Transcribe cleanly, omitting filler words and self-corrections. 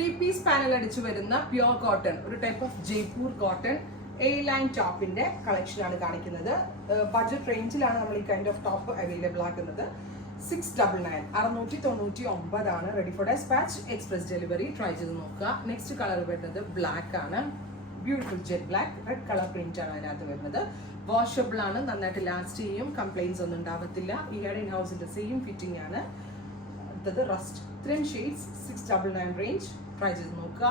3-piece panel അടിച്ചു വരുന്ന pure cotton, ഒരു type of Jaipur cotton A line ടോപ്പിന്റെ കളക്ഷൻ ആണ് കാണിക്കുന്നത്. ബഡ്ജറ്റ് റേഞ്ചിലാണ് നമ്മൾ ഈ കൈൻഡ് ഓഫ് ടോപ്പ് അവൈലബിൾ ആക്കുന്നത്. 699 699 ആണ്. Ready for dispatch, express delivery. Try ചെയ്ത് നോക്കുക. നെക്സ്റ്റ് കളർ വരുന്നത് ബ്ലാക്ക് ആണ്. Beautiful jet black, red colour print ആണ് അതിനകത്ത് വരുന്നത്. വാഷബിൾ ആണ്, നന്നായിട്ട് ലാസ്റ്റ് ചെയ്യും, കംപ്ലൈൻസ് ഒന്നും ഉണ്ടാവത്തില്ല. ഈ ഹെഡ് ഇൻ ഹൗസിന്റെ സെയിം ഫിറ്റിംഗ് ആണ്. അടുത്തത് റസ്റ്റ്, ഇത്രയും ഷെയ്ഡ്സ് 699 റേഞ്ച്. ട്രൈ ചെയ്ത് നോക്കുക.